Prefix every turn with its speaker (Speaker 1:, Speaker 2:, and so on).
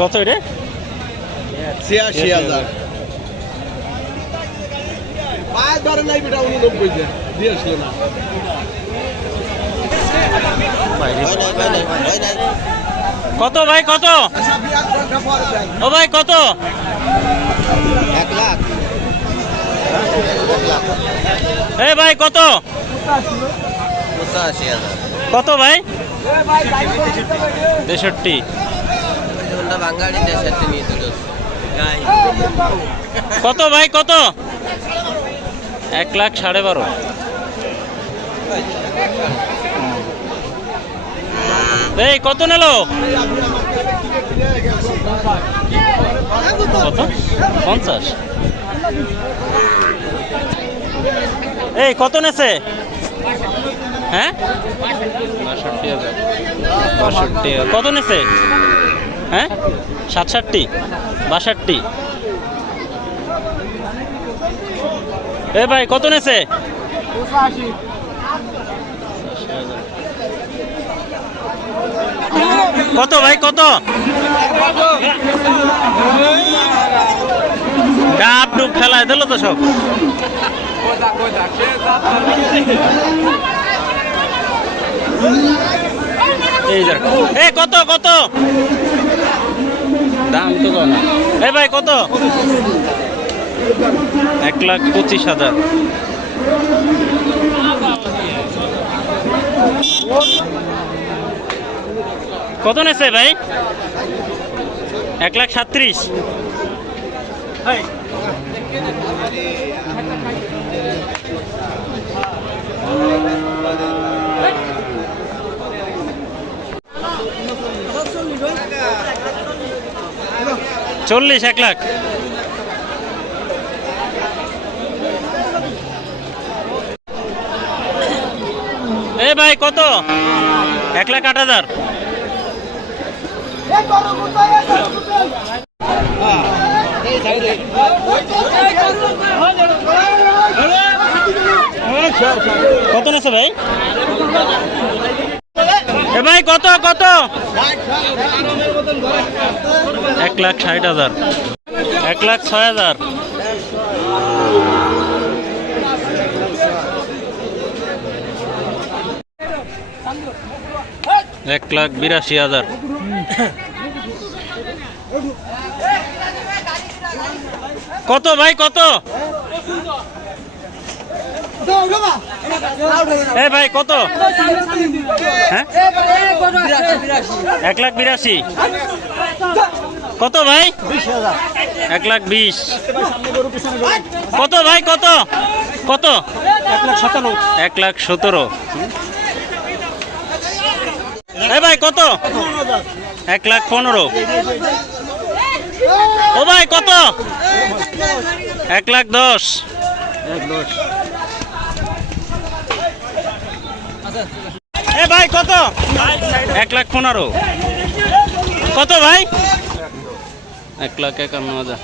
Speaker 1: কত রে
Speaker 2: ছিয়াশি হাজার। পায়ে ধরে নাই বেটা উননব্বই দিয়ে আসলো না।
Speaker 1: কত ভাই কত? ও ভাই কত?
Speaker 2: এক লাখ
Speaker 1: এ ভাই কত? কত ভাই? তেষট্টি। কত ভাই কত? এক লাখ সাড়ে বারো। এই কত নিল? কত? পঞ্চাশ। এই কত নেছে? হ্যাঁ? বাষট্টি হাজার। বাষট্টি কত নেছে? হ্যাঁ? সাতষট্টি, বাষট্টি। এ ভাই, কত নেছে কত ভাই, কত? ডাব ডুব ফেলায় দিল তো সব। এই কত কত? দাম তো কম এ ভাই, কত? এক লাখ পঁচিশ হাজার। কত নেছে ভাই? এক লাখ সাত্রিশ চল্লিশ এক লাখ। এ ভাই কত? এক লাখ আট হাজার। কত নেছে ভাই? এ ভাই, কত কত? এক লাখ ষাট হাজার। এক লাখ ছয় হাজার। এক লাখ বিরাশি হাজার। কত ভাই, কত? এ ভাই, কত? হ্যাঁ? এক লাখ বিরাশি। কত ভাই? এক লাখ বিশ। কত ভাই, কত? কত? এক লাখ সতেরো। এ ভাই, কত? এক লাখ পনেরো। ও ভাই, কত? এক লাখ দশ। এ ভাই কত? এক লাখ পনেরো। কত ভাই? এক লাখ একান্ন হাজার।